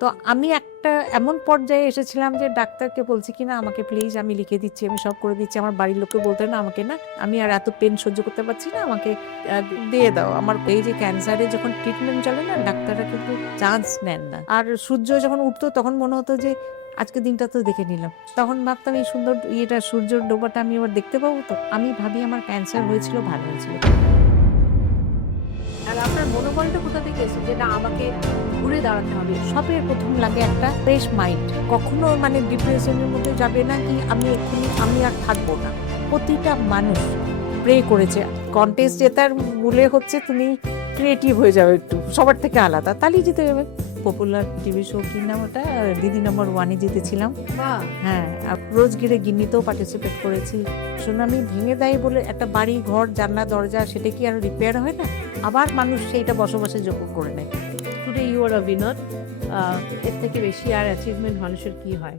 তো আমি একটা এমন পর্যায়ে এসেছিলাম যে ডাক্তারকে বলছি কিনা আমাকে প্লিজ, আমি লিখে দিচ্ছি, আমি সব করে দিচ্ছি, আমার বাড়ির লোককে বলতে না আমাকে না, আমি আর এত পেন সহ্য করতে পারছি না, আমাকে দিয়ে দাও। আমার এই যে ক্যান্সারের যখন ট্রিটমেন্ট চলে না, ডাক্তাররা কিন্তু চান্স নেন না। আর সূর্য যখন উঠতো তখন মনে হতো যে আজকে দিনটা তো দেখে নিলাম, তখন ভাবতাম এই সুন্দর ইয়েটা সূর্যের ডোবাটা আমি আবার দেখতে পাবো। তো আমি ভাবি আমার ক্যান্সার হয়েছিল, ভালো হয়েছিল। আর আপনার মনোবলটা কোথা থেকে এসেছে যে না আমাকে ঘুরে দাঁড়াতে হবে? সবের প্রথম লাগে একটা ফ্রেশ মাইন্ড। কখনো মানে ডিপ্রেশনের মধ্যে যাবে না কি আমি এক্ষুনি আমি আর থাকবো না। প্রতিটা মানুষ প্রে করেছে কন্টেস্ট জেতার মূলে হচ্ছে তুমি ক্রিয়েটিভ হয়ে যাবে, একটু সবার থেকে আলাদা, তাহলেই জিতে যাবে। পপুলার টিভি শো কি নাম ওটা, দিদি নম্বর 1-এ জিতেছিলাম। বাহ! হ্যাঁ, আর রোজগিরে গিন্নিতেও পার্টিসিপেট করেছি। সুনামি ভেঙে দেয় বলে একটা বাড়ি ঘর জানলা দরজা সেটা কি আর রিপেয়ার হয় না, আবার মানুষ সেইটা বসবাসের যোগ্য করে নেয়। Today you are a winner. এর থেকে বেশি আর অ্যাচিভমেন্ট মানুষের কি হয়?